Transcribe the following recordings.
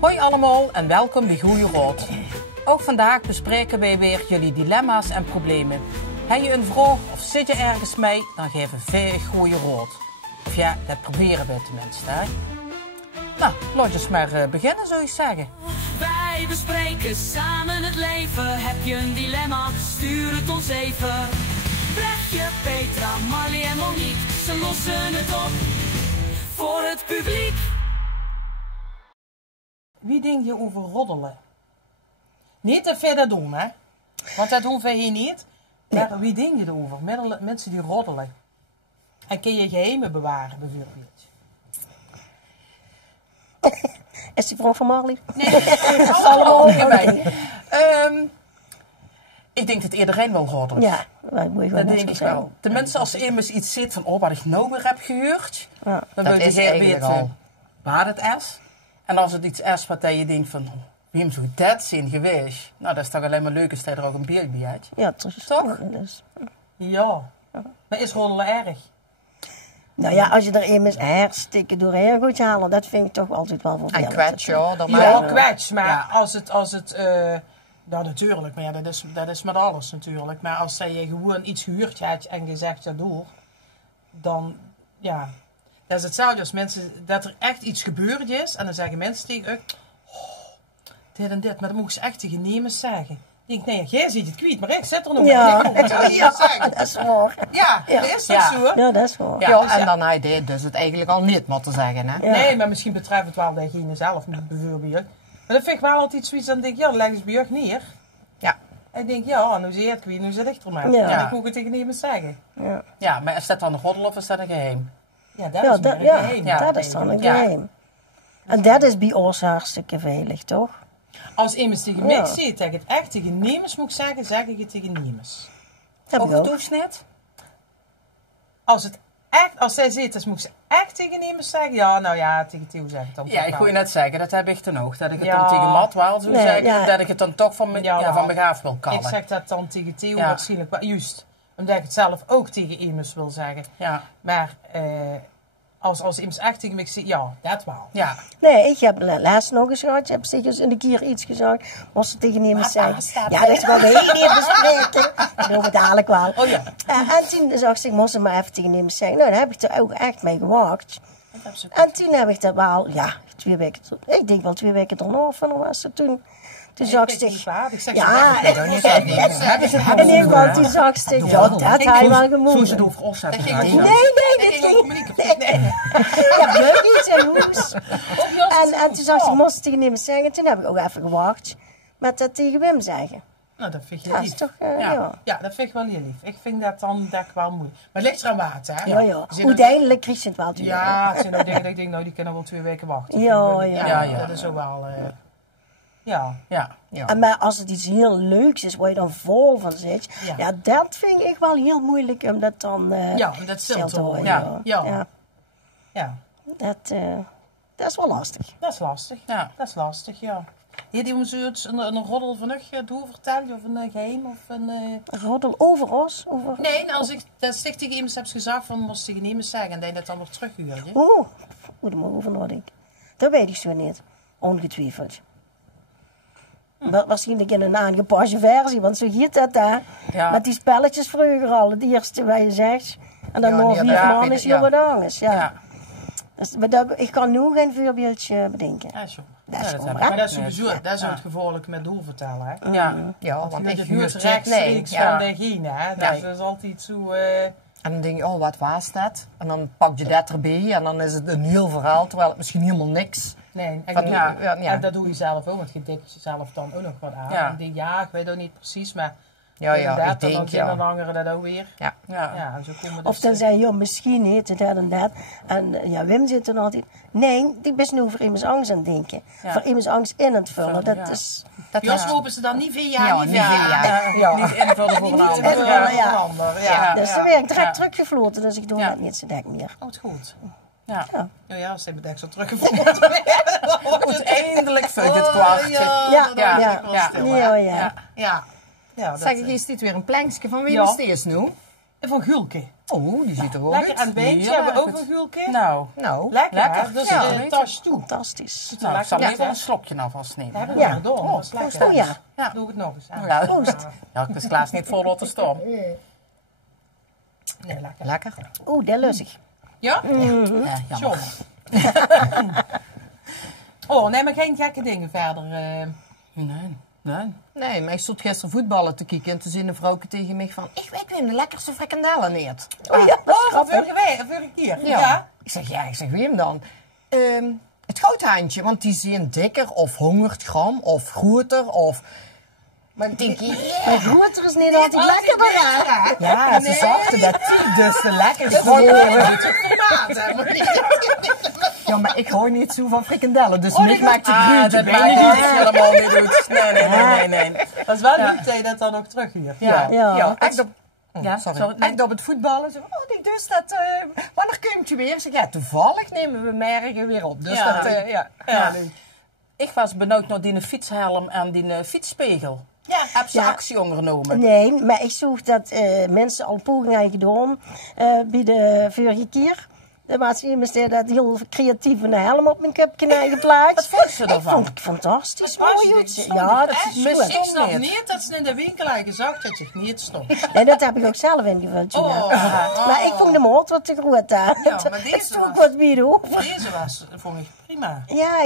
Hoi allemaal en welkom bij Goeie Rood. Ook vandaag bespreken wij weer jullie dilemma's en problemen. Heb je een vraag of zit je ergens mee, dan geven wij Goeie Rood. Of ja, dat proberen we tenminste, hè. Nou, laat eens maar beginnen, zou je zeggen. Wij bespreken samen het leven. Heb je een dilemma, stuur het ons even. Brechtje, Petra, Marley en Monique, ze lossen het op voor het publiek. Wie denk je over roddelen? Niet te verder doen, hè? Want dat doen wij hier niet. Maar wie denk je erover? Mensen die roddelen. En kun je geheimen bewaren, bijvoorbeeld? Is die vrouw van Marley? Nee, allemaal gemeen. Ik denk dat iedereen wel roddelt. Ja, dat moet je wel Dat net denk ik zeggen. wel. Tenminste, als er immers iets zit van, oh, wat ik nou weer heb gehuurd. Ja. Dan Dat wil je is graag eigenlijk al. weten waar het is. En als het iets is wat je denkt van, wie zou dat zijn geweest? Nou, dat is toch alleen maar leuk als je er ook een beeld bij hebt. Ja, toch? Toch? Dus. Ja. Maar is roddelen erg? Nou ja, als je er eenmaal herstikken doorheen goed halen, dat vind ik toch altijd wel vervelend. En kwets, ja. Ja, kwets. Maar als het nou natuurlijk, maar ja, dat is met alles natuurlijk. Maar als je gewoon iets gehuurd hebt en je zegt ja door, dan, ja. Dat is hetzelfde als mensen, dat er echt iets gebeurd is en dan zeggen mensen tegen je, dit en dit, maar dan mogen ze echt tegen niemand zeggen. Ik denk, nee, jij ziet het kwijt, maar ik zit er nog Ja, ik moet het niet zeggen. dat is waar. Ja, dat is toch Ja. zo? Ja, dat is waar. Ja, dus en ja. dan hij deed dus het eigenlijk al niet moeten zeggen, hè. Ja. Nee, maar misschien betreft het wel degene zelf niet, bijvoorbeeld. Maar dat vind ik wel altijd zoiets, dan denk ik, ja, leg eens bij je neer. Ja. En ik denk, ja, nu zie je het kwijt, nu zit ik er maar. Ja. En ik moet het tegen niemand zeggen. Ja, Ja, maar is dat dan een roddel of is dat een geheim? Ja, dat ja, is meer een geheim. dat is dan een Ja. geheim. En dat is bij ons hartstikke veilig, toch? Als iemand tegen mij zegt dat ik het echt tegen niemand moet zeggen, zeg ik het tegen niemand. Dat heb Ook ik ook. toesnit? Als zij zegt, dat moet ze echt tegen niemand zeggen, ja, nou ja, tegen Theo zeg ik dan Ja, toch ik wel. wil je net zeggen, dat heb ik dan ook. Dat ik het Ja. dan tegen Matt wel zou Nee, zeggen, ja. dat ik het dan toch van Ja, van me af wil kallen. Ik zeg dat dan tegen Theo Ja. waarschijnlijk wel, juist. Omdat ik het zelf ook tegen iemand wil zeggen. Ja, Maar als iemand echt tegen mij zegt, ja, dat wel. ja. Nee, ik heb laatst nog eens gehad. Je hebt zich een keer iets gezegd. Was ze tegen iemand zeggen. Ja, dat is wel heel niet bespreken. Dat doen we dadelijk wel. Oh ja. En toen zag ik, moest ze maar even tegen iemand zeggen. Nou, daar heb ik er ook echt mee gewacht. Dat heb ze En toen heb ik dat wel, ja, 2 weken. Ik denk wel 2 weken erna of van was het toen. Toen zag ik ik. Ik zeg, Ja, dat niet hebben ze in ieder geval, toen zag ik. Ja, dat had hij wel Zo gemoed. ze het over ons hebben ging gedaan. goed. Nee, dit ging. Ik heb leuk iets in hoes. En toen zag ik, moest het tegen iemand zeggen. Toen heb ik ook even gewacht. Met dat tegen Wim zeggen. Nou, dat vind je Dat lief. is toch, Ja. ja. Ja, dat vind ik wel heel lief. Ik vind dat dan dat ik wel moeilijk. Maar het ligt er aan water, hè? Ja, ja. Zijn er- Uiteindelijk kreeg je het wel toe. Ja, het zijn ook dingen dat ik denk, nou, die kunnen wel 2 weken wachten. Ja, ja. Dat is ook wel, ja. Ja, ja. En maar als het iets heel leuks is, waar je dan vol van zit. Ja. Ja, dat vind ik wel heel moeilijk om dat dan Ja, om dat stil te houden. Ja. Ja. Ja, Dat is wel lastig. dat is lastig. Ja. Dat is lastig, ja. Die moet een roddel van je doen vertellen, of een geheim, of een... Roddel over ons? Over... Nee, als ik dat sticht tegen iemand heb gezegd, van moest tegen niemand zeggen, en dat je dat dan weer terughuurt. Oeh, moet er maar over nadenken. Dat weet ik zo niet. Ongetwijfeld. Waarschijnlijk in een aangepaste versie, want zo giet dat daar. Ja. Met die spelletjes vroeger al, het eerste wat je zegt. En dan Ja, nog die 4 hebben- maanden is ja. heel wat anders. Ja. Ja. Dus, maar ik kan nu geen voorbeeldje bedenken. Ja, zo. Dat is dat gewoon heb ik. Maar dat is Nee. sowieso, dat is Ja. het gevaarlijke met doorvertellen, hè. Ja, ja, want Je ik het huur huurt het rechtstreeks ja. van degene, hè. Nee. Dat is altijd zo... En dan denk je, oh, wat was dat? En dan pak je dat erbij en dan is het een heel verhaal, terwijl het misschien helemaal niks. Nee, en, Van, ja, ja. en dat doe je zelf ook, want je dikt jezelf dan ook nog wat aan. Ja. En denk, ja, ik weet ook niet precies, maar Ja, inderdaad, ik en dan denk, zien de ja. anderen dat ook weer. Ja, ja. Ja, en zo komen Of dus, dan zei je, joh, misschien heet het dat en dat. En ja, Wim zit dan altijd. Nee, ik ben nu voor iemands angst aan het denken. Ja. Voor iemands angst in het vullen. Dat Ja. is. Dat Jos is- roepen ze dan niet via, Ja, niet niet via. via. Ja. Niet invullen voor een Niet ander. invullen Ja. voor een ander. Ja. Dus dan werd ik direct teruggefloten, dus ik doe Ja. dat niet zo dik meer. Oh, het goed. Ja. Nou ja, als ze hebben het zo teruggevonden. Goed, eindelijk vult het kwartje. Ja, Ja, dat ja, is ja. wel Ja. stil, Ja, hè. ja. Ja. Ja, dat, Zeg ik, is dit weer een plankje van wie Ja. is het nu? Van Gulke. Oh, die ziet er wel Lekker uit. aan het beentje hebben we ook van Gulke. Nou, Lekker, lekker. hè? Dus Ja, een tas toe. Fantastisch. nou ik zal lekker, even hè? een slokje nou vast Dat nemen. heb ik Ja. al gedaan. Dat is lekker. Oh ja. Ja. Doe ik het nog eens. Hè? Ja, ja, ik is Klaas niet vol te storm. Nee, lekker. Lekker. Oeh, dat lustig. Ja? Ja, jammer. John. Oh, neem maar geen gekke dingen verder. Nee. Nee, maar ik stond gisteren voetballen te kijken en toen zei een vrouw tegen mij van... Ik neem de lekkerste frikandellen neer. Oh ja, dat is grappig. Vorige keer. Ja. Ja. Ik zeg, wie hem dan? Het goudhaantje, want die zien dikker of 100 gram of groter of... Maar dan denk je, Maar groter is niet altijd lekkerder, hè? ja, ze zachten dat die dus de lekkerste worden. Ja, maar ik hoor niet zo van frikandellen, dus Mick maakt het groentje dat bij maakt niet. niet helemaal niet uit. Nee. Dat is wel leuk dat je dat dan ook terug hier. Ja. Ja. Echt op het voetballen. Zo, oh, die dus dat, wanneer komt je weer? Ik zeg, ja, toevallig nemen we merken weer op. Dus Ja. dat, Ja. Ik was benauwd naar die fietshelm en die fietsspiegel. Ja. Heb ze Ja. actie ondernomen? Nee, maar ik zoek dat mensen al pogingen gedaan bij de vorige keer. Er was iemand die dat heel creatief een helm op mijn cupje geplaatst. Wat vond ze Ik ervan? vond het fantastisch was mooi. je uit. denkt, Ja, dat echt? is Mis- goed. Ik snap niet. niet dat ze in de winkel hebben gezegd dat je niet stond. En dat heb ik ook zelf ingevuld. ja. Maar ik vond de moord wat te groot daar. Ja, maar deze Ik zoek was- wat bij doen. Deze was, vond ik prima. Ja,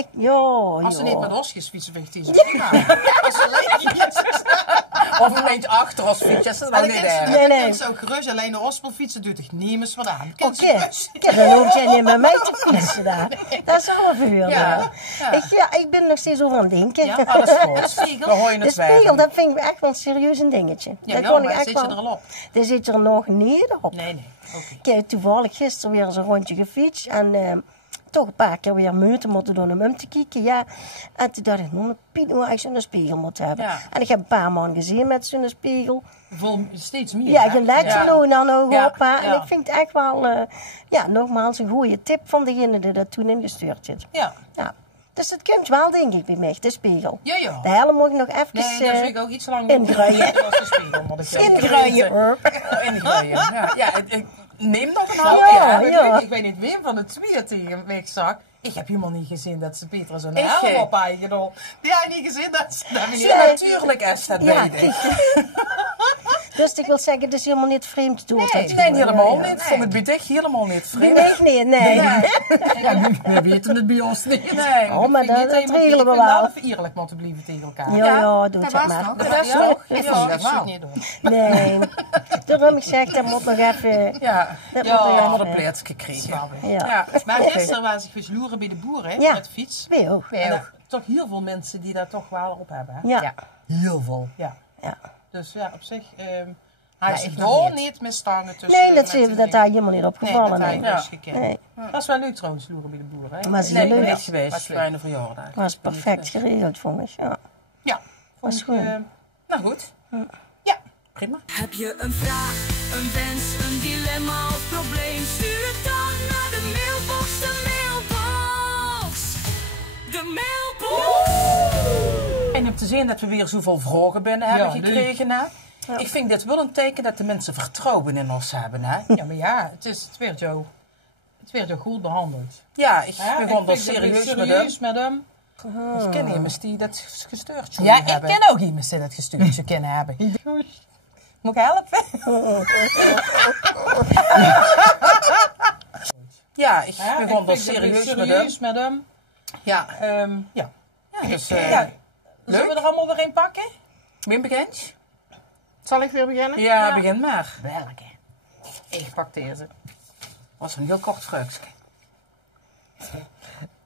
Als ze niet met ja. osjes fietsen, vind ik deze prima. Als ze alleen Of een beetje achter als fietsjes, dat is wel niet erg. Nee, nee. Ik zou gerust alleen de ospel fietsen, doet toch niemand vandaan. Oké, dan hoef jij niet met mij te fietsen daar. Dat is wel verhuurd. Ja. Ik ben er nog steeds over aan het denken. Ja, Oh, dat is goed. spiegel. We horen De het spiegel, zwijgen. dat vind ik echt wel serieus een dingetje. Ja, dat ja, kon ik maar echt zit je wel. er al op? Die zit er nog niet op. Nee, oké. Ik heb toevallig gisteren weer eens een rondje gefietst en toch een paar keer weer moeite moeten doen om hem te kijken. Ja. En toen dacht ik, Piet, hoe ik zo'n spiegel moet hebben. Ja. En ik heb een paar man gezien met zo'n spiegel. Steeds meer. Ja, hè? je let er nou dan ook Ja, op. Hè. En ja. ik vind het echt wel, nogmaals, een goede tip van degene die dat toen ingestuurd heeft. Ja. Ja. Dus het komt wel, denk ik, bij mij, de spiegel. Ja, De ja. helm moet ik nog even Nee, dat vind ik ook iets lang ingruien. Dat was de spiegel, moet ik zeggen. ingruien. Ingooien. Ja, neem nog een Nou, half Ja, jaar. ja. Ik weet niet wie van de twee tegen mij zag. Ik heb helemaal niet gezien dat ze Peter zo'n Ik, helm op eigen gedaan. Die heb je niet gezien dat ze dat niet. Nee. Natuurlijk is dat Ja, bij je. dus ik wil zeggen, het is helemaal niet vreemd door. Nee, helemaal niet. Ik vond het bij dich helemaal niet vreemd. Nee. Ja, nu weten het bij ons niet. Nee. Oh, maar dat regelen we wel. wel. Even eerlijk moeten blijven tegen elkaar. Ja, doe dat het was maar. toch? Dat is Ja, toch? ik Ja, vond dat dat wel. niet doen. Nee. Daarom ik zeg, dat moet nog even... Ja, Dat Ja, moet nog allemaal even... een plaats gekregen. Snap ik. Ja. Ja. Maar gisteren was ik gesloeren bij de boeren Ja. met de fiets. Weer ook. En daar- toch heel veel mensen die daar toch wel op hebben. Hè? Ja. Heel veel. Ja. Ja. Dus ja, op zich. Hij is ik daar nog niet met stangen tussen. Nee, dat zie je, dat daar helemaal niet Nee, opgevallen. dat hij Nee. dus gekend. Nee. Dat is wel leuk trouwens, sloeren bij de boeren. Hè? Maar ze Nee, ik ben leuk. niet geweest. Was leuk. Fijne verjaardag. Was perfect geregeld, vond ik. Ja. Ja, Was vond goed. ik, Nou goed. ja. Prima. Heb je een vraag, een wens, een dilemma of probleem? Stuur het dan naar de mailbox, de mailbox. De mailbox. En om te zien dat we weer zoveel vragen binnen hebben Ja, gekregen. Hè? Ik vind dit wel een teken dat de mensen vertrouwen in ons hebben. Hè? Ja, maar ja, het werd jou goed behandeld. Ja, ik Ja, begon ik wel vind dat serieus met hem. met hem. Ik ken iemand die dat gestuurd Ja, ik hebben. ken ook iemand die dat gestuurd zou kunnen hebben. Moet ik helpen? Ja, ik Ja, begon wel ik vind dat serieus met hem. met hem. Ja, Ja. ja dus Ja. Zullen we er allemaal weer een pakken? Wim begint? Zal ik weer beginnen? Ja, begin maar. Welke? Ik pak deze. Was een heel kort vruchtje.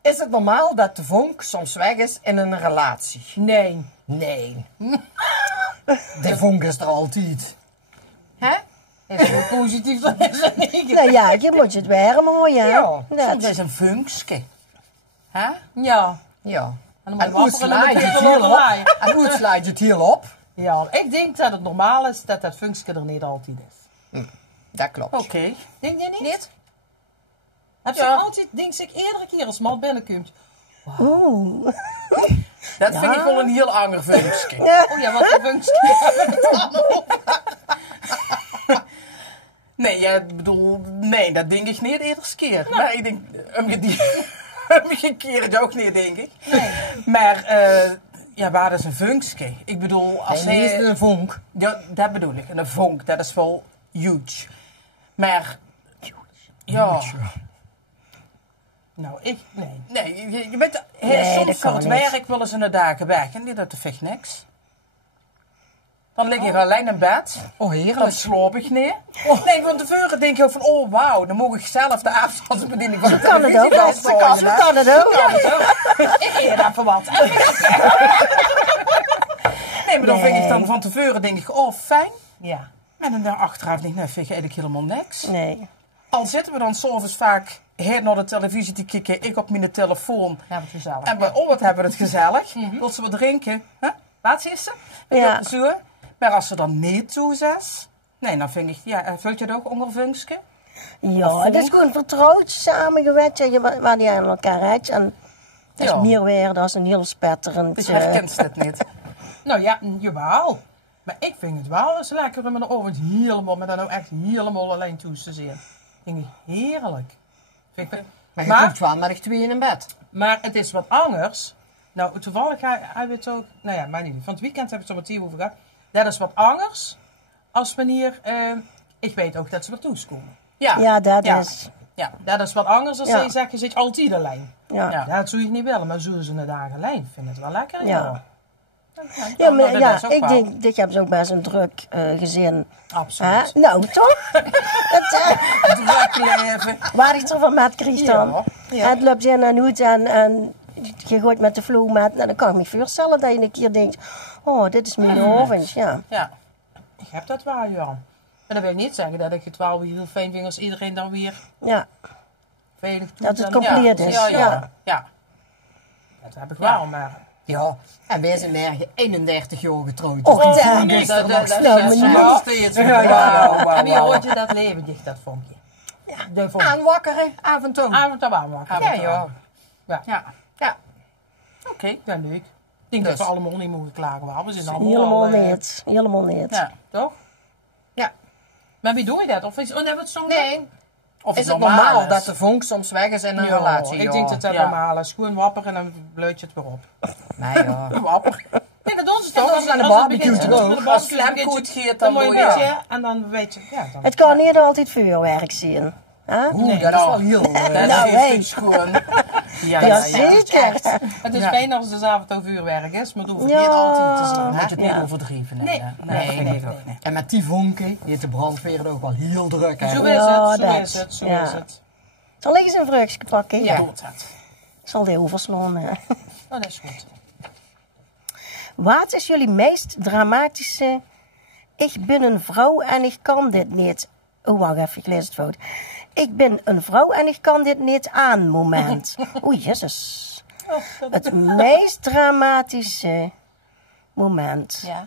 Is het normaal dat de vonk soms weg is in een relatie? Nee. Nee. De vonk is er altijd. Hè? Is het positief dan is het negatief? Nou ja, je moet je het warm houden, hè? Ja, Soms Dat. is een funkske. Hè? Ja. Ja. En dan En moet hoe je slaat wapperen je en het dan hier moet je op? laaien. En hoe slaat je het hier op? Ja, ik denk dat het normaal is dat dat funkje er niet altijd is. Dat klopt. Oké. Denk je niet? Niet? Heb Ja. je altijd, denk ik, iedere keer als man binnenkomt. Oeh. Dat vind ik wel een heel ander funkske. Oh ja, wat een funkje hebben we dan op? Nee, nee, dat denk ik niet de eerste keer. Nou. Nee, ik denk, een keer ook niet, denk ik. Nee. Maar, waar is een funkske? Ik bedoel, als Nee, niet een vonk. Ja, dat bedoel ik. En een vonk, dat is wel huge. Maar, ja. Nou, nee. Nee, je bent Nee, soms dat voor kan het niet. werk willen ze in de dagen weg. En dat vind ik niks. Dan lig ik alleen in bed. Oh, Dan heerlijk. sloop ik neer. Nee, van tevoren denk je ook van, oh wauw, dan mag ik zelf de afstandsbediening van de Kan het ook? televisie vasthouden, Zo hè. kan het ook. Ik eer daar voor wat. Nee, maar dan vind ik Nee. dan van tevoren denk ik, oh fijn. Ja. En dan achteraf denk ik, nou vind ik eigenlijk helemaal niks. Nee. Al zitten we dan s'avonds vaak heer naar de televisie te kijken, ik op mijn telefoon. Ja, wat gezellig. En we, oh wat hebben we het gezellig. Wilt ze wat drinken? Huh? Wat is ze? Ja. Zo. Maar als ze dan niet toe is, nee, dan vind ik, ja, vult je het ook onder funkske? Ja, het is gewoon vertrouwd, samengewerkt, waar die aan elkaar rijdt. En dat is Ja. meer weer, dat is een heel spetterend... Dus herkent ze het niet. Nou ja, jawel. Maar ik vind het wel eens lekker om in de oven helemaal, maar dan ook echt helemaal alleen toe te zien. Vind ik heerlijk. Vind ik, Maar je maar, komt wel met 2 in bed. maar het is wat anders. Nou, toevallig hij weet ook, nou ja, maar niet. Van het weekend heb ik het er met die over gehad. Dat is wat anders als wanneer, ik weet ook dat ze weer toeskomen. Ja, dat Ja. is... Ja. Dat is wat anders dan Ja. je zegt, je zit altijd alleen. Ja. Ja. Ja, dat zou je niet willen, maar zo ze een dag alleen. Ik vind het wel lekker. Ja. Ja, Ja, maar dat ja, is ook ik wel. denk, dit heb ze ook best een druk gezin. absoluut. Hè? Nou, toch? Druk leven. Waar ik er van met kreeg dan. Ja, ja. Het loopt in en uit en je gooit met de vloer met. Nou, dan kan ik me voorstellen dat je een keer denkt, oh, dit is mijn avond. Ja. Ja. Ik heb dat wel, Jan. En dat wil niet zeggen dat ik het wel weer heel fijn vind als iedereen dan weer Ja, veilig doet. dat het en- compleet Ja. is. Ja, Ja. ja. Ja. Dat heb ik wel, maar... Ja, en wij zijn nergens 31 jaar getrouwd. Och, Dus ja. toen is er nog nou, steeds, maar Nog niet. steeds. Ja, ja. Wauw, wauw, En wie wauw. hoort je dat leven dicht, dat vonkje? Ja. De vonk. aanwakkeren, af en toe. Avond aan wakker. Ja, ja. Ja. Ja. Oké. Ja, leuk. Ik denk Dus. dat we allemaal niet mogen klagen. We zijn allemaal Helemaal al, niet. Helemaal niet. Ja. toch? Ja. Maar wie doe je dat? Of is, hebben we het soms... Nee, Of is het normaal dat de vonk soms weg is in een relatie? ik denk dat dat Ja. normaal is. Gewoon wapperen en dan bleut je het weer op. Nee, ja. Wapper. Nee, dat doen ze Dat toch? doen ze aan de Als het barbecue begint- toch als ook? het Als barbecue slam begint, goed gaat, dan dan moet doe je je... een beetje en dan weet je... Ja, dan... Het kan niet altijd vuurwerk zien. Hè? Oeh, dat is wel heel... Dat Nou, is hey. iets gewoon... Ja, Ja, zeker. Het is Ja. fijn als het dus af en toe vuurwerk is, maar het hoeft Ja. niet altijd te zien. Dan moet je het niet Ja. overdrijven. Nee. Nee, Nee, vind ik nee, ook nee. niet. En met die vonken heeft de brandweer ook wel heel druk. Hè? Zo Ja, is het, zo dat. is het, zo Ja. is het. Zal ik eens een vruchtje pakken? Ja. Ja. Doet het. Ik zal die overslaan. Hè. Oh, dat is goed. Wat is jullie meest dramatische... Ik ben een vrouw en ik kan dit niet. Oh, wacht even, ik lees het fout. Ik ben een vrouw en ik kan dit niet aan moment. Oei, jezus. Het meest dramatische moment. Ja.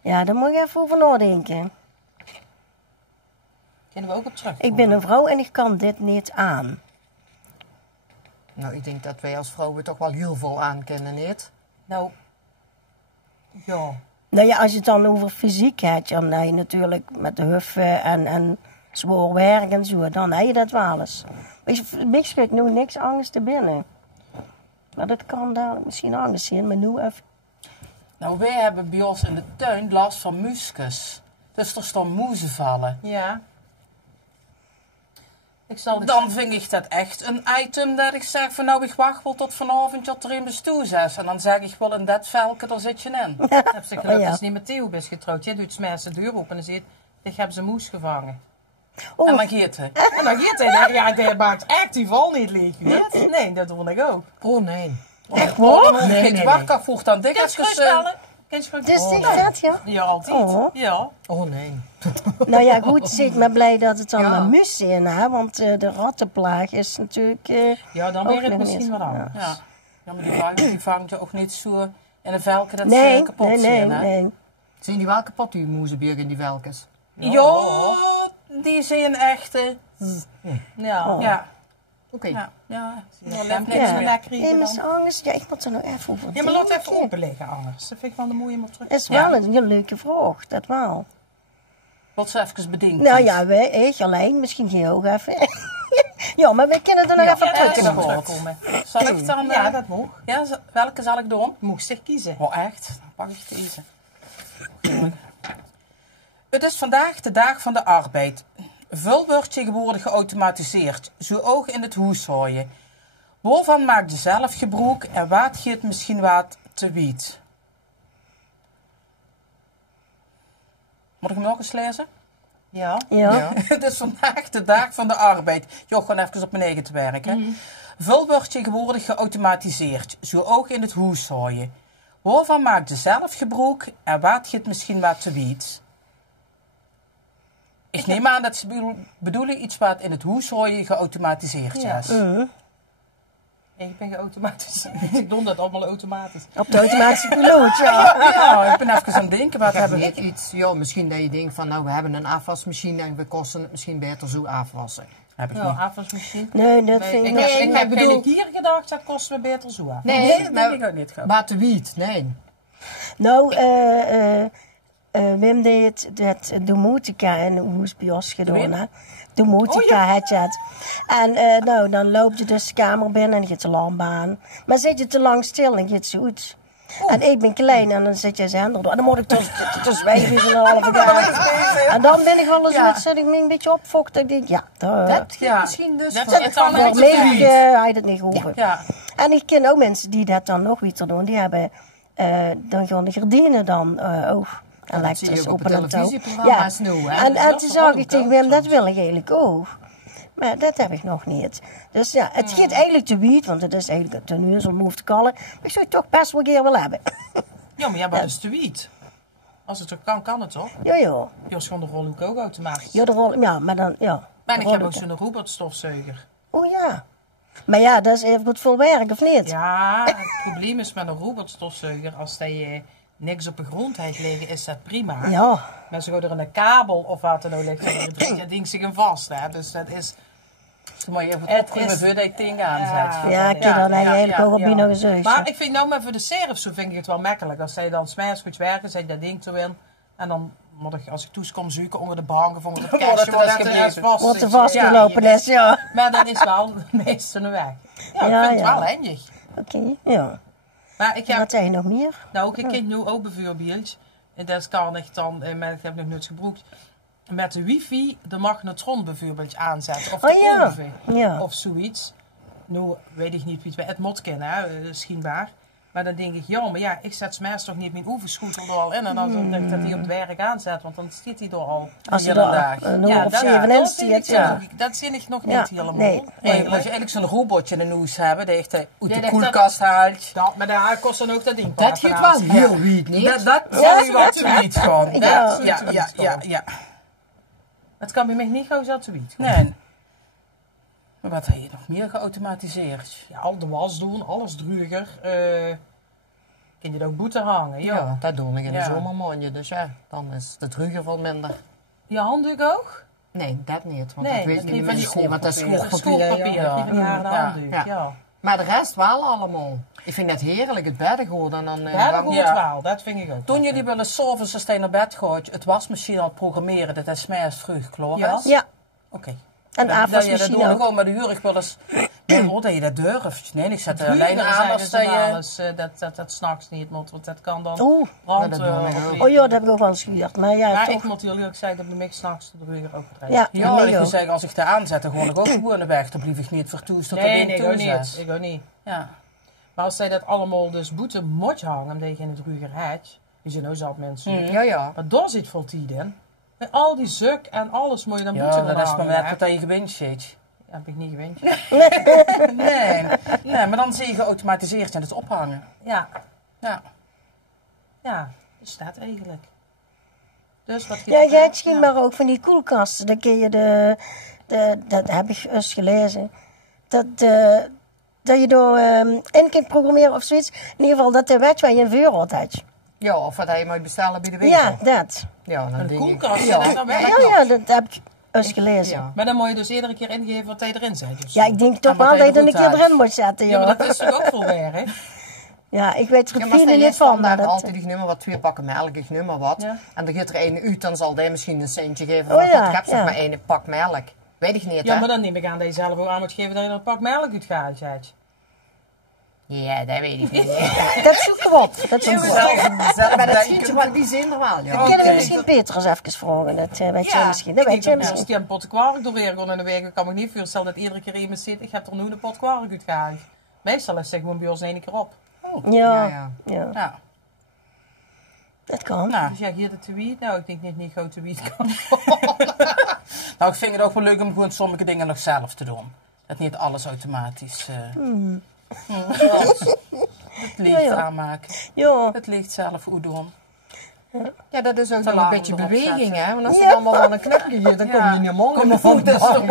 Ja, daar moet je even over nadenken. Kunnen we ook op terug? Ik ben een vrouw en ik kan dit niet aan. Nou, ik denk dat wij als vrouwen toch wel heel veel aankennen, niet? Nou, ja. Nou ja, als je het dan over fysiek hebt, dan heb je natuurlijk met de huffen en zwaar werk en zo, dan heb je dat wel eens. Ik schrik nu niks angst te binnen. Maar dat kan dadelijk misschien anders zijn, maar nu even... Nou, wij hebben bij ons in de tuin last van muskus. Dus er staan moezen vallen. Ja. Ik zal het Dan vind ik dat echt een item dat ik zeg van nou, ik wacht wel tot vanavond dat er in bestuur is. En dan zeg ik wel in dat velke, daar zit je in. heb ze gelukkig ja. is niet met Theo is getrouwd. Je doet smers de deur open en dan ziet ik heb ze moes gevangen. Oh, En dan gaat het. En dan gaat hij, ja, hij maakt echt die val niet leeg. Weet? Nee, dat doe ik ook. Oh, nee. echt hoor? Nee, Het nee, wakker vroeg dan dik als Kun je je spellen? Kun je Dus spellen? die gaat, ja? Ja, altijd. Oh. Ja. Oh, nee. Nou ja, goed, zit maar blij dat het dan Ja. maar mus in, hè? Want de rattenplaag is natuurlijk... Ja, dan ook weer het nog misschien niet. wat anders. Ja. Ja, maar die vangt je ook niet zo in een velke dat Nee, ze kapot nee, zijn, nee, hè? nee. Zijn die wel kapot, die moezenbier in die velkens? Ja, die zijn echte. Ja. Oh. Ja, Oké. ja, ja. Ja, Er ligt niks ja. meer. Lekker En dan. is angst? Ja, ik moet er nog even over Ja, maar laat denken. even open liggen anders. Dat vind ik wel de moeite om op terug te Is wel een heel leuke vraag, dat wel. Wat ze even bedenkt. Nou ja, ik alleen, misschien jij ook even. Ja, maar we kunnen er nog even op terugkomen. Zal ik dan... Ja, dat mag. Ja, welke zal ik doen? Mocht zich kiezen. Oh, echt? Dan pak ik deze. Het is vandaag de dag van de arbeid. Veel wordt tegenwoordig geautomatiseerd, zo ook in het huishouden. Waarvan maak je zelf gebruik en wat geeft misschien wat te wiet? Moet ik hem nog eens lezen? Ja. Ja. Het is vandaag de dag van de arbeid. Jo, gewoon even op mijn eigen te werken. Veel wordt tegenwoordig geautomatiseerd, zo ook in het huishouden. Waarvan maak je zelf gebruik en wat geeft misschien wat te wiet? Ik neem aan dat ze bedoelen iets wat in het huishouden geautomatiseerd is. Ik ben geautomatiseerd. Ik doe dat allemaal automatisch. Op de automatische piloot, ja. Ja, ik ben even aan het denken, wat hebben we? Iets, ja, misschien dat je denkt van, nou, we hebben een afwasmachine en we kosten het misschien beter zo afwassen. Heb ik Ja, niet. afwasmachine. Nee, dat vind ik Ik nog... heb bedoel- geen keer gedacht, dat kosten we beter zo af. Nee, dat denk ik ook niet. Maar te wiet, nee. Nou, Wim deed dat domotica en hoe is bij ons gedaan, hè? Domotica had je het. En nou, dan loop je dus de kamer binnen en je gaat de lamp aan. Maar zit je te lang stil en gaat zoet. En ik ben klein en dan zit je zijn handen door. En dan moet ik tussen zwijgen een halve dag. En dan ben ik wel eens wat, zet ik me een beetje opfokt. Ik denk, ja, Dat Ja. misschien dus. Dat voor- is dan voor echt mij had je het niet gehoeven. Ja. En ik ken ook mensen die dat dan nog weer doen. Die hebben dan gewoon de gardinen dan ook dat zie je elektrisch ook op op en toe. televisieprogramma's nu, hè? En Dat toen is zag toch ik ook tegen ook Wim, dat soms. wil ik eigenlijk ook. Maar dat heb ik nog niet. Dus ja, het gaat eigenlijk te wiet, want het is eigenlijk ten uur zo'n hoeft te kallen. Maar ik zou het toch best wel een keer willen hebben. Ja, maar ja, maar dat is te wiet. Als het toch kan, kan het toch? Ja. Jos van de rolhoek ook automatisch. Ja, ja, maar dan, ja. En ik heb de ook rollen- zo'n robotstofzuiger. Oh ja. Maar ja, dat is even goed veel werk, of niet? Ja, het probleem is met een robotstofzuiger, als je niks op de grond heeft liggen, is dat prima. Ja. Maar zo er een kabel of wat er nou ligt, dan drukt dat ding zich in vast. Hè? Dus dat is... Dan moet je even Het opnemen is- voordat je het ding aanzet. Ja, ik heb dan eigenlijk ook op ja. binnen gezeugd. Maar ik vind nou maar voor de serf zo vind ik het wel makkelijk. Als zij dan 's middags goed werken, zet je dat ding zo in. En dan moet ik, als ik toeskom, zoeken onder de bank of onder het Wordt kastje. het waar dus dat er gebleven. eens vast Wat er zit. vastgelopen is, ja. Maar dan is wel de meeste een weg. Ja, ik Ja, vind het ja. wel handig. Oké, ja. Maar ik heb... Wat zei je nog meer? Nou, ik ken nu ook bijvoorbeeld, en dat kan ik dan, maar ik heb nog nooit gebruikt, met de wifi de magnetron bijvoorbeeld aanzetten. Of de Oh ja, oven. ja. Of zoiets. Nu weet ik niet wie het bij het mot kennen, hè, schijnbaar. Maar dan denk ik, ja, maar ja, ik zet 's middags toch niet mijn oefenschoetel er al in. En dan denk ik dat hij op het werk aanzet, want dan zit hij er al. Als je hele er dag. een uur of 7 in dat stiert, vind ik ja. zo. Dat zin ik nog Ja, niet helemaal. nee. Als je eigenlijk zo'n robotje in de noes hebben, dat je echt uit Ja, de dat- koelkast haalt. Dat, maar daar kost dan ook dat ding. Dat gaat wel heel wiet, niet? Dat zou je wat te wiet gewoon. Ja. Ja. Het kan bij mij niet gauw zo te wiet. Nee. Maar wat heb je nog meer geautomatiseerd? Ja, al de was doen, alles druger. Kun je er ook boete hangen? Ja. Ja, dat doe ik in de Ja. zomermaandje. Dus ja, dan is de druger veel minder. Je handdoek ook? Nee, dat niet. Want Nee, dat weet dat niet niet meer van school, die want dat is schoolpapier. schoolpapier. Schoolpapier, Ja. die van die haar Ja. handdoek. Ja. Ja. Maar de rest wel allemaal. Ik vind het heerlijk, het beddengoed. En dan, Ja, dat dan- goed Ja. wel. Dat vind ik ook. Toen jullie willen s'avonds als je naar bed gaat, het wasmachine aan het programmeren, dat is 's middags vroeg klaar Ja. is? Ja, Oké. en Dat je dat afwasmachine doe ik ook. ook, maar de huur ik wel eens. Oh, dat je dat durft. Nee, ik zet er alleen aan als dat je. dat s'nachts niet moet, want dat kan dan Oeh. branden. Ja, dat doen wij ook. Oh ja, dat heb ik ook wel eens gehuurd. Maar ja, Maar toch. ik moet heel eerlijk zeggen dat de mix s'nachts de druger ook bedrijf. Ja, Ja, nee, ik joh. moet zeggen, als ik daar aanzet, dan gewoon ik ook gewoon weg. Dan blijf ik niet vertoest tot Nee, er nee, ik een ook thuis niet. is. Ik ook niet. Ja. Maar als zij dat allemaal dus boete moet hangen, omdat je in het druger hebt, je ziet nou zat mensen. Ja, ja. Maar daar zit veel tijd in. En al die zuk en alles moet je dan boete Ja, dat is hangen, maar net hè. wat je gewend ziet. Ja, heb ik niet gewend. Nee, maar dan zie je geautomatiseerd en het ophangen. Ja, Ja. ja, dat staat eigenlijk. Dus wat Ja, jij hebt schijnbaar ook van die koelkasten. Dan kun je dat heb ik eens gelezen. Dat je door in kunt programmeren of zoiets. In ieder geval dat de weet waar je een vuur had. Ja, of wat hij moet bestellen bij de winkel. Ja, dat. Ja, dan Een denk koelkast, ik. ja, dat dan wel. Ja, dat heb ik eens gelezen. Ja. Maar dan moet je dus iedere keer ingeven wat hij erin zet. Dus. Ja, ik denk toch wat wel dat je hij er een goed keer uit. erin moet zetten, Ja, maar joh. dat is toch ook veel werk? Ja, ik weet er Ja, het maar vinden stel niet van. Maar standaard dat, altijd, ik neem maar wat 2 pakken melk, ik neem maar wat. Ja. En dan gaat er een uit, dan zal die misschien een centje geven. Oh Want ja, ik heb zeg ja. maar 1 pak melk. Weet ik niet, Ja, hè? maar dan neem ik aan dat je zelf ook aan moet geven dat je er een pak melk uit gaat, Jetje. Ja, dat weet ik niet. dat zoeken we op. Dat zoeken we op. Maar dat schiet je wel, die zijn er wel, ja. Dan kunnen we misschien Peter eens even vragen. Dat weet jij misschien. Dat weet jij Als misschien. die een pot kwark doorweer gewoon in de week, kan ik me niet voorstellen dat iedere keer iemand zit, ik heb er nu een pot kwark uitgehaald. Meestal is het gewoon bij ons 1 keer op. Ja, Ja, ja. Ja. Dat kan. Nou, Dus ja, hier de tweet. Nou, ik denk niet grote tweet kan. nou, ik vind het ook wel leuk om gewoon sommige dingen nog zelf te doen. Dat niet alles automatisch. Het licht Ja. aanmaken. Ja, Het licht zelf goed doen. Ja, dat is ook Te nog een lang beetje erop beweging, zetten. hè? Want als het allemaal aan een knopje gaat, dan kom je niet meer Kom maar goed, dat is zo.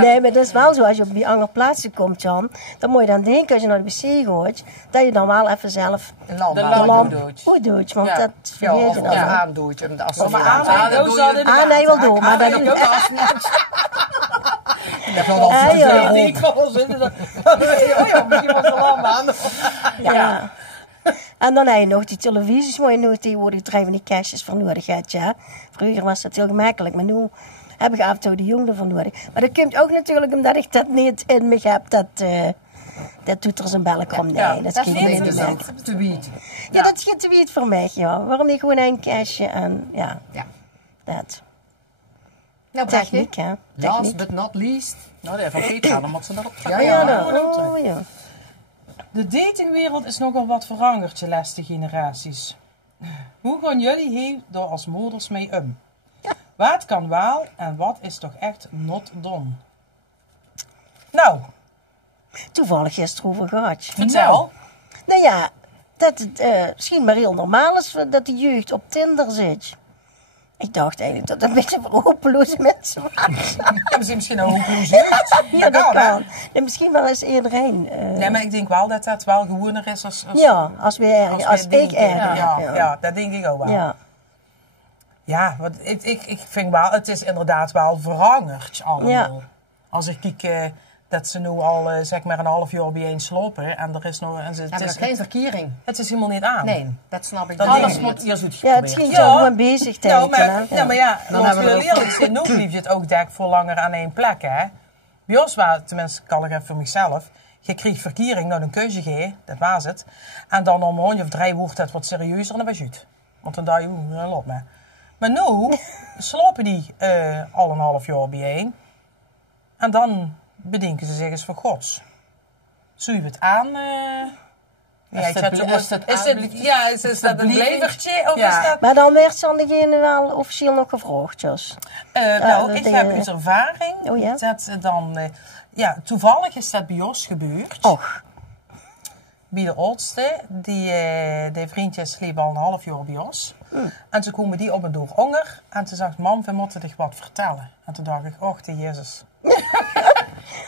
nee, maar dat is wel zo. Als je op die andere plaatsen komt, Jan, dan moet je dan denken als je naar de wc gaat, dat je dan wel even zelf Een lamp De aan. lamp. lamp doet. goed doet. Want Ja. dat Ja, vergeet of je een dan. aandoetje. Als ze Maar weer aan aan dat doe je Ah, nee, wel door. Maar dat ik ook als niet. Dat wil al Ah, voor ja. de Ik kan wel zitten. Oh ja, misschien was er lang aan. Ja. En dan heb je nog die televisies, waar je nu tegenwoordig drijven die kastjes voor nodig hebt. Ja. Vroeger was dat heel gemakkelijk, maar nu heb ik af en toe de jongeren voor nodig. Maar dat komt ook natuurlijk omdat ik dat niet in me heb, dat doet er zijn bellen om. Nee, Ja, dat Dat schiet is niet niet in de de zet te weten. Ja, dat schiet niet voor mij, ja. Waarom niet gewoon een kastje en ja, Ja. dat. Nou, Techniek, hè. Last Techniek. but not least. Nou, de van Peter, dan moet ze erop Ja, Ja, ja. oh, ja. De datingwereld is nogal wat veranderd, je laatste generaties. Hoe gaan jullie hier door als moeders mee om? Wat kan wel en wat is toch echt not done? Nou, Toevallig gisteren over gehad. vertel. Nou ja, dat het misschien maar heel normaal is dat de jeugd op Tinder zit. Ik dacht eigenlijk dat het een beetje voor hopeloze mensen was. Ja, misschien ook een jeugd. Ja, dat hè? kan. Nee, misschien wel eens iedereen. Nee, maar ik denk wel dat dat wel gewoner is als Ja, als we ergens, als wij ik denken. ergens. Ja, dat denk ik ook wel. Ja. Ja, want ik vind wel, het is inderdaad wel veranderd allemaal. Ja. Als ik kijk dat ze nu al zeg maar een half jaar bijeen slopen en er is nog... En Hebben we geen verkering? het is helemaal niet aan. Nee, dat snap ik Dan dan alles niet. moet eerst goed Ja, het geprobeerd. schiet Ja. zo gewoon bezig Ja, tegen. maar ja, Dan laten hebben we we eerlijk zijn, nu blijf je het ook dik voor langer aan één plek, hè. Bij ons was, tenminste, kan ik even voor mezelf, je kreeg verkering, nou een keuze geven, dat was het. En dan om een hondje of 3 wordt het wat serieuzer en dan was je het. Want dan dacht je, loop maar. Maar nu slopen die al een half jaar bijeen. En dan bedenken ze zich eens van gods. Zoe je het aan? Is dat een levertje? Of Ja. is dat... Maar dan werd ze aan degene wel officieel nog gevraagd, Jos. Nou, dat ik dingen- heb uit ervaring Oh ja? dat dan... toevallig is dat bij ons gebeurd. Och, Bij de oudste. Die vriendjes liepen al een half jaar bij ons. En toen komen die op een door honger. En toen zegt mam, we moeten dich wat vertellen. En toen dacht ik, och, de Jezus.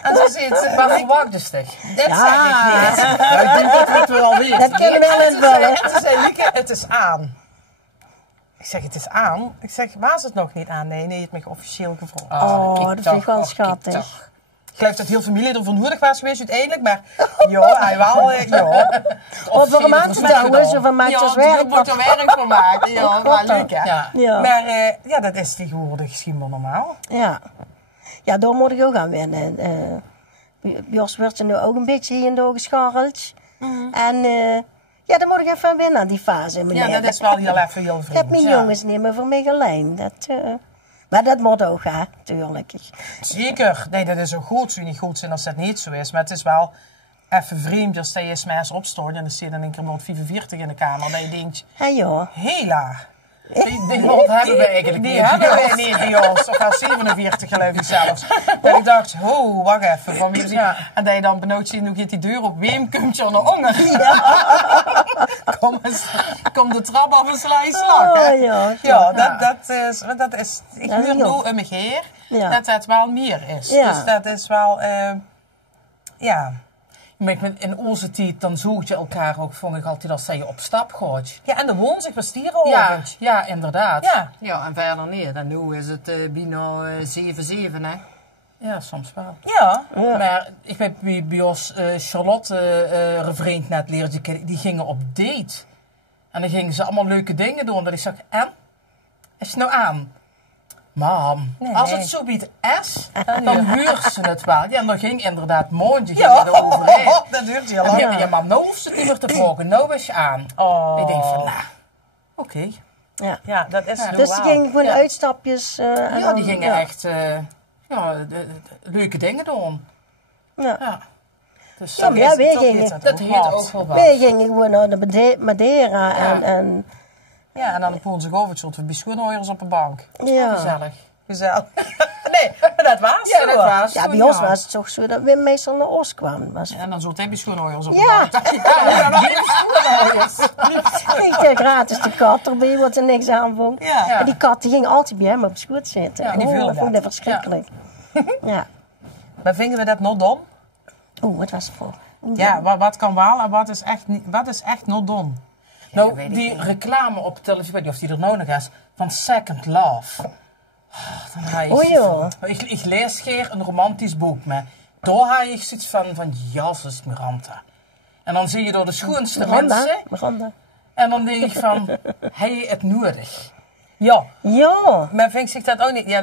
En toen zei ze... Maar verwacht is het? Dat zeg ik niet. Ja, ik denk dat we het wel weten. dat kunnen we wel in vullen. Toen zei Lieke, het is aan. Ik zeg, het is aan? Ik zeg, was het nog niet aan? Nee, je hebt me officieel gevraagd. Oh, dat vind ik wel schattig. Ik geloof dat heel familie ervan nodig was geweest uiteindelijk, maar ja, hij wel, ja. Of voor een maand trouwens, of een maand als Ja, werk. moet er werk van maken. Ja, maar leuk hè. Ja. Ja. Maar ja, dat is tegenwoordig misschien wel normaal. Ja. Ja, daar moet ik ook aan wennen. Jos wordt er nu ook een beetje hier en door gescharreld. En ja, daar moet ik even aan wennen aan die fase in mijn Ja, leven. dat is wel heel even heel Ik vreemd. heb mijn ja. jongens niet meer voor mij alleen. Maar dat moet ook, hè, tuurlijk. Zeker. Nee, dat is ook goed. Het zou niet goed zijn als dat niet zo is. Maar het is wel even vreemd als je s'morgens opstort en dan zit dan een keer 45 in de kamer. Dat je denkt, Hé joh. hela. Die lot hebben we eigenlijk Die niet. hebben wij niet bij ons. Of wel 47 geloof ik zelfs. Dat ik dacht, ho, wacht even. Van wie is die? Ja. En dat je dan benoemd ziet, hoe gaat die deur op? Wem komt je aan de honger? Kom de trap af en sla je slag. hè? Oh ja. Ja, dat is ik Ja, huur joh. nu om me heer Ja. dat het wel meer is. Ja. Dus dat is wel, ja. Maar in onze tijd, dan zoek je elkaar ook, vond ik altijd, als je op stap gaat. Ja, en de woensdag was stieren Ja, over. ja, inderdaad. Ja. Ja, en verder niet. En nu is het bijna 7-7, hè. Ja, soms wel. Ja. Maar ik heb bij ons Charlotte, een vriend net leerde kennen, die gingen op date. En dan gingen ze allemaal leuke dingen doen. Dat ik zeg, en? Is het nou aan? Mam, Nee. als het zo biedt is, dan huurt ze het wel. Ja, en dan ging inderdaad Moontje Ja, er overheen. dat duurt heel En lang. die hebben, ja, maar nou hoeft ze het niet meer te vragen. Nou is je aan. Oh. Ik denk van, nou, oké. Ja, dat is Dus die gingen gewoon Ja. uitstapjes. En Ja, dan- die gingen echt leuke dingen doen. Ja. Ja. Dus Ja, maar ja, wij Toch gingen, iets uit dat het heet hart. ook wel wat. wij gingen gewoon naar de Madeira. Ja. En Ja, en dan de Poolse Govertje bij schoenhooiers op een bank. ja. Gezellig. Gezellig. Nee, maar dat was Ja, zo. dat was Ja, zo, bij ons ja. was het toch zo dat we meestal naar Oost kwamen. Was En dan zult hij bij schoenhooiers op een ja, bank. kreeg hij gratis de kat erbij, wat er niks aan vond. Ja. En die kat die ging altijd bij hem op schoot zitten. Ja, die vullen dat vond ik dat. verschrikkelijk. Ja. Maar vinden we dat nog dom? Oeh, wat was het voor? Ja, wat kan wel en wat is echt nog dom? Nou, die reclame op televisie, ik weet niet of die er nou nog is, van Second Love. Oh, dan ga je Oh, joh. ik lees geen een romantisch boek, maar daar ga je zoiets van Jezus Miranda. En dan zie je door de schoonste mensen. Miranda. En dan denk ik van, heb je het nodig? Ja, Ja, maar vind zich dat ook niet... Ja,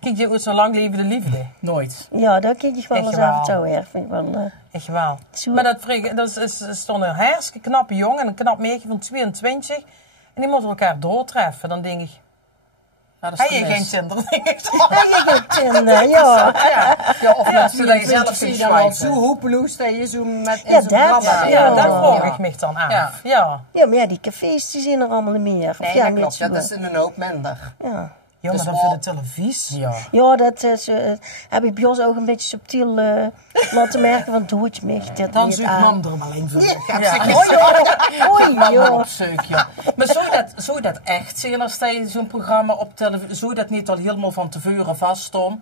kijk je uit zo lang leven de liefde. Nooit. ja, dat kijk ik wel Echt eens wel. af en toe erg. Vind ik wel, Echt wel. Zo. Maar dat is toch een hartstikke knappe jongen en een knap meisje van 22. En die moeten elkaar doortreffen. Dan denk ik, Ja, dat is heb je gemis. geen Tinder? Denk ik toch. Ja, je gaat Tinder, ja. Ja, of mensen die Je zelf zelf kunnen zie je dan wel zo swipen. hopeloos dat je zo met Ja, in zo'n dat. programma bent. Ja, Ja. daar vroeg ik me dan aan. Ja. Ja. Ja, maar ja, die cafés die zijn er allemaal niet meer. Of Nee, ja, dat niet klopt. zo. Dat is in een hoop minder. Ja. Ja, maar Dus dan voor de televisie. Ja. Ja, dat is, heb ik bij ons ook een beetje subtiel laten merken van doe het me dit Dan niet zoekt aan. man er wel een voor. Ja. Oei, Man joh. op zeuk, ja. Maar zou je dat echt zien als je zo'n programma op televisie... Zou je dat niet al helemaal van tevoren vaststond?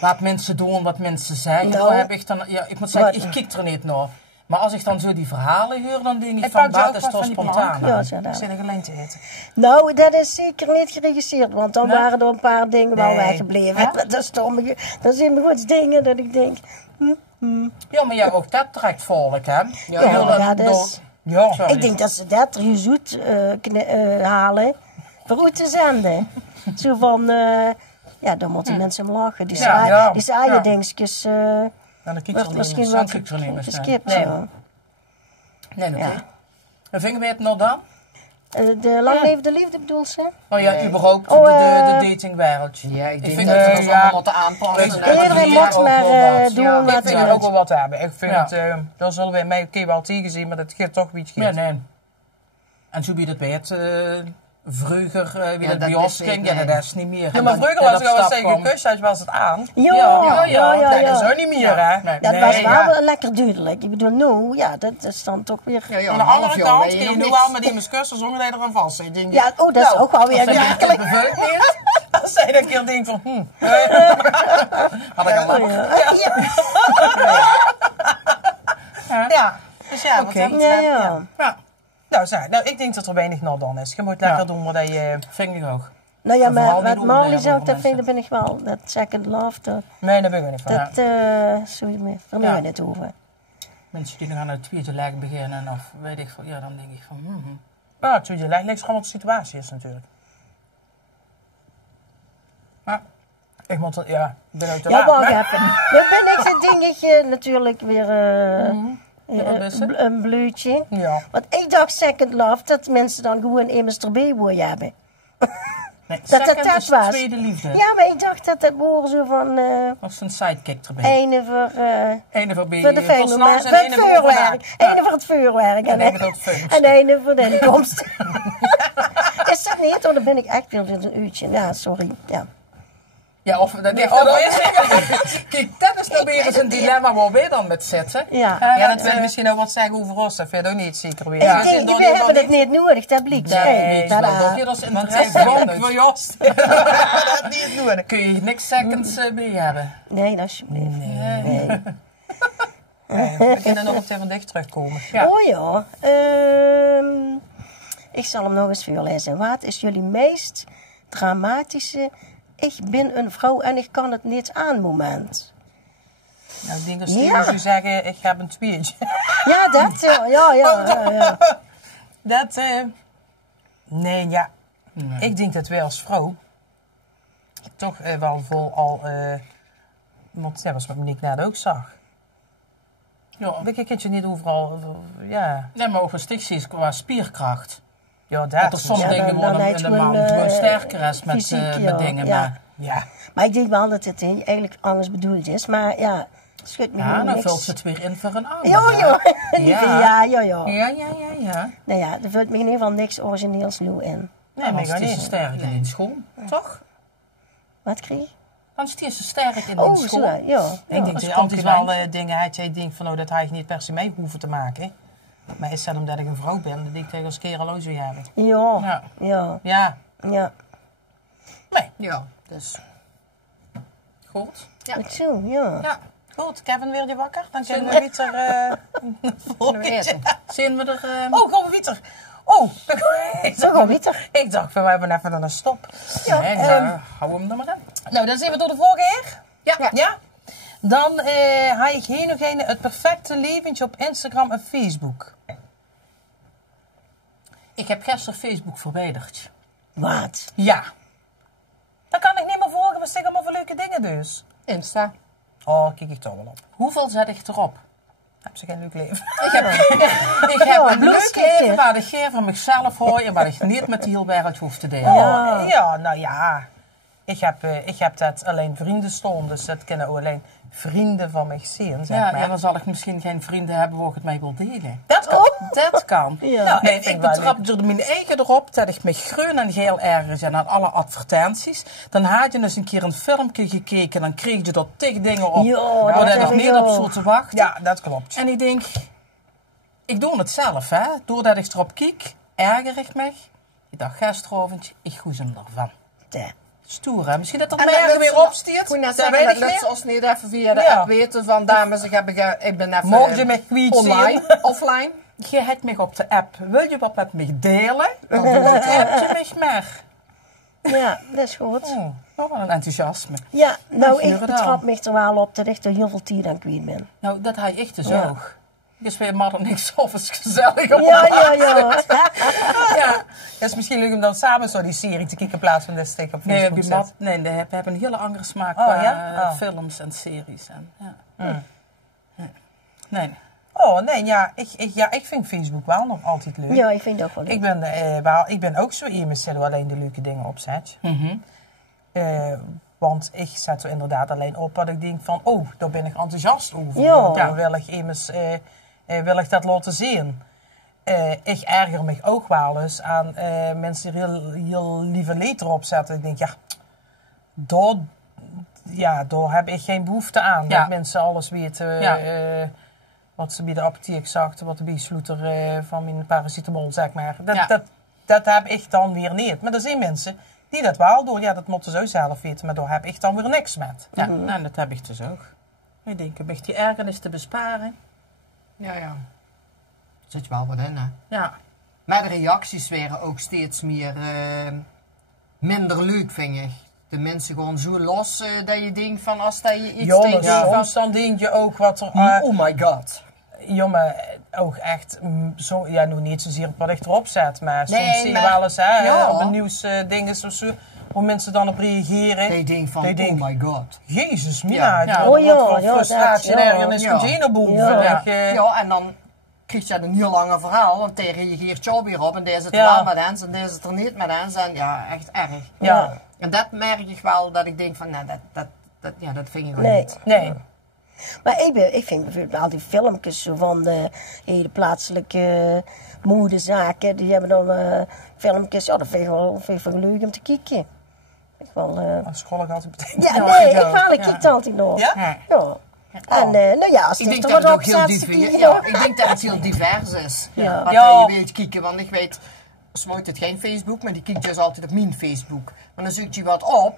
Wat mensen doen, wat mensen zeggen. Nou. Daar heb ik dan... Ja, ik moet zeggen, Wat? ik kijk er niet naar. Maar als ik dan zo die verhalen hoor, dan denk ik Ik van... pak je ook Wat is wat toch van die spontaan? Ja, aan? zo Ik dan. zit er gelijk te eten. Nou, dat is zeker niet geregisseerd, want dan Nee? waren er een paar dingen wel Nee. weggebleven. Ja? Dat is stomme. Dat zijn maar goed dingen dat ik denk. Ja, maar ja, ook dat trekt volk, hè? Ja, Heel, dat is. Ja. Sorry. Ik denk dat ze dat zoet halen voor uit te zenden. Zo van, ja, dan moeten mensen om lachen. Die Ja, ja. saaie Ja. dingetjes Dan kijk ik wordt er misschien niet wel Zo kijk ik er niet meer, geskipt. nee. Zo. Nee, oké. Ja. En vingen we het nog dan? De lang levende liefde bedoelt ze? Nou ja, Nee. überhaupt Oh, de datingwereld. Ja, ik denk vind dat het, we ons ja. allemaal moeten aanpassen. Ja, Iedereen ja, moet ook maar wel wat. doen Ja, wat Ik vind hij er ook wel wat hebben. Ik vind Ja. het, daar zullen we mij oké wel tegen zien, maar dat geeft toch iets Nee, geeft. nee. En zo bij het weet, vroeger, wie Ja, dat bij dat ons is ging, niet, ja, nee. dat is niet meer. Ja, maar vroeger was ik al eens tegen gekust, was het aan. Ja, ja, ja. Nee, dat is ook niet meer, hè? Nee. Dat Nee, was wel ja. lekker duidelijk. Ik bedoel, nou, ja, dat is dan toch weer... Ja, ja, Aan de een half andere jaar kant weet je kun je nog nu niks. al met die muskussen zonder dat je er aan vast zit. Denk je, Ja, oh, dat is nou, ook wel weer Als werkelijk. bevuld niet, Als zij dan een keer denkt van, had ik al lang. ja. Dus ja, wat Oké. dat Ja, betreft, ja. Ja, Nou, ik denk dat er weinig nat dan is. Je moet lekker Ja. doen wat je... vind ik ook. Nou ja, En vooral maar niet wat Marley oordelen zou over dat vinden, ben ik wel. Dat second love, Nee, daar ben ik niet van. dat zou je me daar Ja. we het over. Mensen die nog aan het tweede leg beginnen of weet ik veel, ja, dan denk ik van, Maar het doet je lijkt gewoon wat de situatie is natuurlijk. Maar, Ik moet het, ja, ik ben uit de Ja, laat. wacht Maar- even. Dan ben ik zo'n dingetje natuurlijk weer wat is het? een bleutje. Ja. Want ik dacht second love, dat mensen dan gewoon immers erbij willen hebben. nee, Dat second dat is was. tweede liefde. Ja, maar ik dacht dat woord zo van Of een sidekick erbij. ene Ene voor bij voor de Vosnaars vuurwerk. en Voor ene het voor vuurwerk. overdag. Ene voor het vuurwerk. En ene voor het feest. En ene voor de inkomst. Is dat niet? Oh, dan ben ik echt weer een uurtje. Ja, sorry. Ja. Ja, of dat Nee, oh, dat is kijk, dat is nou weer eens een dilemma waar we dan met zitten. Ja. Ja, dat wil misschien ook wat zeggen over ons. Dat vind je ook niet zeker weer. Ik denk, we hebben het niet nodig, dat blijkt. Nee, Tada. dat doe je dus in Want het het is rest blank van voor het. Jos. Dat niet nodig. Kun je niks seconds bij hebben. Nee, alsjeblieft. Nee. We kunnen nog op even dicht terugkomen. Ja. Oh ja. Ik zal hem nog eens voorlezen. Wat is jullie meest dramatische ik ben een vrouw en ik kan het niet aan moment. Nou, ik denk dat ze zeggen, ik heb een tweetje. Ja, dat, ja. Dat, nee, ja. Ik denk dat wij als vrouw toch wel vol al, want dat was wat Monique net ook zag. Ja. Ik je niet overal, ja. Nee, maar over sticties qua spierkracht. Ja, Dat er dat soms Ja, dingen dan worden lijkt in de wel, man gewoon sterker is met, fysiek, met dingen. ja. Maar, ja. Maar ik denk wel dat het eigenlijk anders bedoeld is. Maar ja, schud me ja, gewoon dan niks. vult ze het weer in voor een ander. Ja. Ja. Ja. Ja. Nou ja, er vult me in ieder geval niks origineels nieuw in. Nee, maar Dan ik is niet. ze sterk in de schoen, toch? Wat kreeg je? Dan is ze sterk in de Oh, schoen. zo, ja. Ik denk dat dat je is altijd wel concurrentie. dingen had, jij denkt van, oh, dat had je niet per se mee hoeven te maken. Maar is dat omdat ik een vrouw ben, dat ik tegen als kerel ook zo hebben. Ja. Ja, Nee, Ja, dus. goed. Goed zo, ja. Ja, goed. Kevin, weer je wakker? Dan kunnen we Wieter... Kunnen we eten? zien we er... Oh, kom Wieter. Oh, Zo gaan Wieter. ik dacht, we hebben even een stop. Nee, hou hem er maar in. Nou, dan zijn we door de volgende keer. Ja. Ja? Dan ga ik hier nog een het perfecte leventje op Instagram en Facebook. Ik heb gisteren Facebook verwijderd. Wat? Ja. Dan kan ik niet meer volgen, wat zeggen allemaal voor leuke dingen dus. Insta. Oh, kijk ik toch wel op. Hoeveel zet ik erop? Heb ze geen leuk leven. Ik heb een leuk lustig. leven waar ik geen van mezelf hoor en waar ik niet met de hele wereld hoef te delen. Ja, nou ja. Ik heb dat alleen vrienden staan, dus dat kunnen ook alleen vrienden van mij zien, zeg Ja, maar. en dan zal ik misschien geen vrienden hebben waar ik het mee wil delen. Dat kan. Dat kan. Ja. Nou, Nee, ik vind ik wel betrap er mijn eigen erop dat ik me groen en geel ergens en aan alle advertenties. Dan had je dus een keer een filmpje gekeken, dan kreeg je er tig dingen op. Ja, waar dat je nog heb ik niet op ook. zo te wachten. Ja, dat klopt. En ik denk, ik doe het zelf, hè. Doordat ik erop kijk, erger ik me. Ik dacht gisteravond, ik goes hem ervan. Ja. Stoer, hè. Misschien dat er En mij dat weer lukt- opstiert. Ik moet net Dat zeggen, weet dat ik lukt niet. ze ons niet even via de Ja. app weten van dames, ik ben even Mocht je me kwijt online, offline. Je hebt mij op de app. Wil je wat met me delen? Dan doe ik je me maar. Ja, dat is goed. Oh, wat een enthousiasme. Ja, nou, Heb je ik gedaan? betrap me er wel op dat ik er heel veel tijd aan kwijt ben. Nou, dat hij echt dus Ja. ook. Dus wij maar niks of is gezellig. om Ja. Ja, dat is misschien leuk om dan samen zo die serie te kijken in plaats van de stick op Nee, Facebook zet. we hebben een hele andere smaak Oh, qua ja? Oh. films en series. En, ja. Nee. Oh, nee, ik vind Facebook wel nog altijd leuk. Ja, ik vind het ook wel leuk. Ik ben ook zo iemand die alleen de leuke dingen opzet. Mhm. Want ik zet zo inderdaad alleen op wat ik denk van, oh, daar ben ik enthousiast over. Ja. Dan wil ik immers, wil ik dat laten zien. Ik erger me ook wel eens aan mensen die heel lieve leed erop zetten. Ik denk, daar heb ik geen behoefte aan. Ja. Dat mensen alles weten. Ja. Wat ze bij de apotheek zag, wat de bijsloeter van mijn paracetamol, zeg maar. Ja. Dat heb ik dan weer niet. Maar er zijn mensen die dat wel doen. Ja, dat moeten ze ook zelf weten, maar daar heb ik dan weer niks met. Ja, nou, dat heb ik dus ook. Ik denk, een beetje die ergernis te besparen. Ja. Er zit wel wat in, hè. Ja. Maar de reacties werden ook steeds meer minder leuk, vind ik. De mensen gewoon zo los dat je denkt van als dat je iets Ja, maar denkt van... soms dan denk je ook wat er... Oh my god. jongen, ook echt, zo, ja, nog niet zozeer wat ik erop zet, maar Nee, soms zie je maar- wel eens hè, ja. op een nieuwsdingen of zo, hoe mensen dan op reageren. Dat je denkt van, Dat je denkt, oh my god. Jezus, Mina, Ja. wat Oh ja, voor ja, frustratie dat, ja. ergens Ja. komt je naar boven. Ja. Ja, en dan krijg je een heel lange verhaal, want hij reageert jou weer op en deze zit er Ja. wel met eens en deze zit er niet met eens. En ja, echt erg. Ja. En dat merk ik wel, dat ik denk van, nou, dat vind ik gewoon Nee. niet. Nee. Maar ik vind bijvoorbeeld al die filmpjes zo van de hele plaatselijke modezaken. Die hebben dan filmpjes. Oh, dat vind ik wel leuk om te kijken. Ik wel, Als school ik altijd betekent. ja, Ja, nee, ook. ik kijk het altijd nog. Ja? Ja. Ja. En nou ja, als Ik het denk er dat wat het op ook heel staat, divers ja. ik denk dat het heel divers is. Ja. Wat Ja. je wilt kijken, want ik weet, Smoot het geen Facebook, maar die kijkt dus altijd op mijn Facebook. Maar dan zoekt je wat op,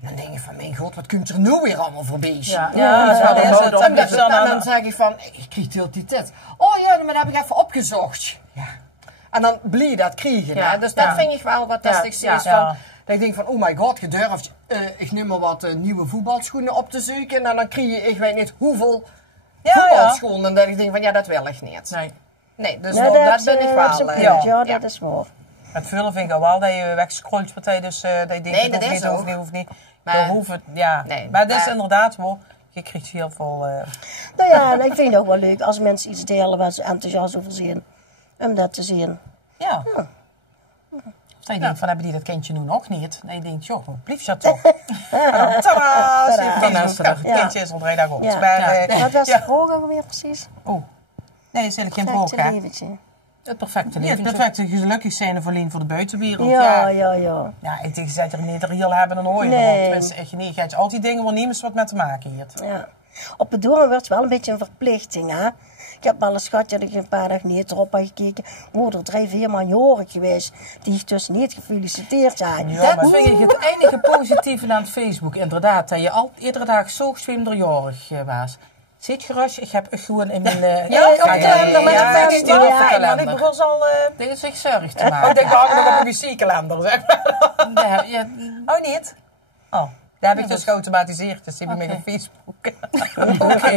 dan denk je van, mijn god, wat komt er nu weer allemaal voorbij? Ja, Ja, dat is wel dat een is mode het. om En te dat- zeggen. En dan zeg ik van, ik krijg heel die dit. Oh ja, maar dat heb ik even opgezocht. Ja. En dan blijf je dat krijgen. Ja, Hè? Dus dat ja. vind ik wel wat dat Ja, ik ja, steeds van, Dat ik denk van, oh my god, je durft, ik neem maar wat nieuwe voetbalschoenen op te zoeken. En dan krijg je, ik weet niet hoeveel voetbalschoenen. En dat ik denk van, ja, dat wil ik niet. Nee, dus Ja, dat ben ik wel. Ja, dat is waar. Het vullen vind ik al wel dat je wegscrollt partij, dus dat je denkt, Nee, dat is ook. hoeft niet. Maar- Nee, maar het is inderdaad wel, je krijgt heel veel... Nou ja, en ik vind het ook wel leuk als mensen iets delen waar ze enthousiast over zijn. Om dat te zien. Ja. Of je denkt van, hebben die dat kindje nu nog niet? Nee, je denkt, joh, blief je toch. Tadaa! Dan is het Ja. kindje is al 3 dagen op. Ja. Maar, Wat was de vraag ook weer precies? Oh. Nee, dat is eigenlijk geen Perfecte vraag, hè? leventje. Het perfecte Ja, het leven. perfecte gelukkig zijn voor Lien voor de buitenwereld. Ja. Ja, ik denk, ze er niet reëel hebben dan ooit. Nee. Want tenminste, echt niet. Je hebt altijd dingen waar niemand wat met te maken heeft. Ja. Op het doorn wordt wel een beetje een verplichting, hè. Ik heb wel eens gehad dat ik een paar dagen niet erop had gekeken. Er 3-4 man jorig geweest die ik dus niet gefeliciteerd zijn. Ja, Dat vind ik het enige positieve aan het Facebook. Inderdaad, dat je al iedere dag zo zwinderjarig was. Ziet je gerust, ik heb gewoon in mijn... op de kalender met een ik vest, sta op de ja. Maar ik kalender. begon al... Dit is zich zorg te Oh, maken. ik denk dat ik nog op een muziekkalender, zeg maar. Nee, ja, Oh, niet? Oh, daar heb ik dus geautomatiseerd. Dus die heb ik mee op Facebook. oké.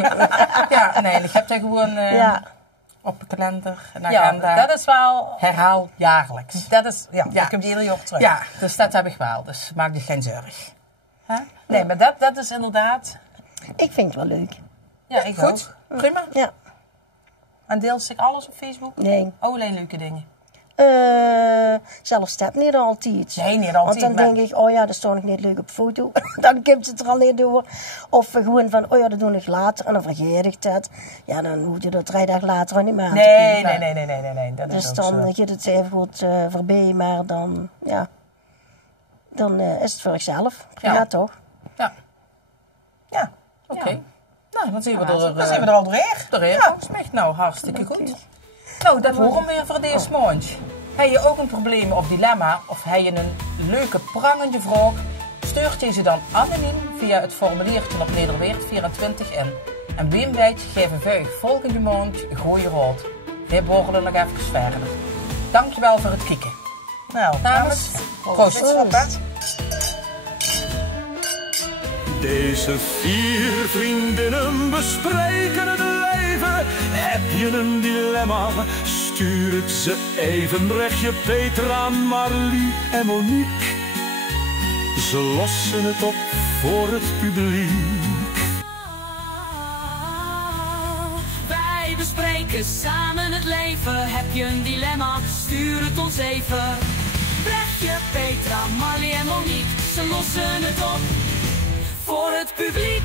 Ja, nee, ik heb daar gewoon Ja. op de kalender een Ja, agenda. dat is wel... Herhaal jaarlijks. Dat is... Ja, Ja. ik heb die hele jaar terug. Ja, dus dat heb ik wel. Dus maak je geen zorg. Nee, maar dat is inderdaad... Ik vind het wel leuk. Ja, ik Goed, ook. prima. Ja. En deelt zich alles op Facebook? Nee. Oh, alleen leuke dingen. Zelfs dat niet altijd. Nee, niet Want altijd. dan denk ik, oh ja, dat stond nog niet leuk op foto. Dan komt het er al niet door. Of gewoon van, oh ja, dat doe ik later. En dan vergeet ik dat. Ja, dan hoef je er 3 dagen later ook niet meer aan te Nee, kijken. nee. Dat Dus is ook dan zo. gaat het even goed voorbij. Maar dan, ja. Dan is het voor zichzelf. Prima Ja. toch? Ja, Ja. oké. Nou, dan zien we Dan er... zijn we er al doorheen. Doorheen, volgens mij. Nou, hartstikke goed. Nou, dat horen we weer voor deze maand. Heb je ook een probleem of dilemma of heb je een leuke prangende vraag? Stuurt je ze dan anoniem via het formuliertje op Nederweert 24 in. En wie weet geven wij volgende maand goeie raad. Wij borrelen nog even verder. Dankjewel voor het kijken. Nou, Dames, proost. Deze 4 vriendinnen bespreken het leven. Heb je een dilemma? Stuur het ze even. Brechtje, Petra, Marlie en Monique. Ze lossen het op voor het publiek. Wij bespreken samen het leven. Heb je een dilemma? Stuur het ons even. Brechtje, Petra, Marlie en Monique. Ze lossen het op voor het publiek.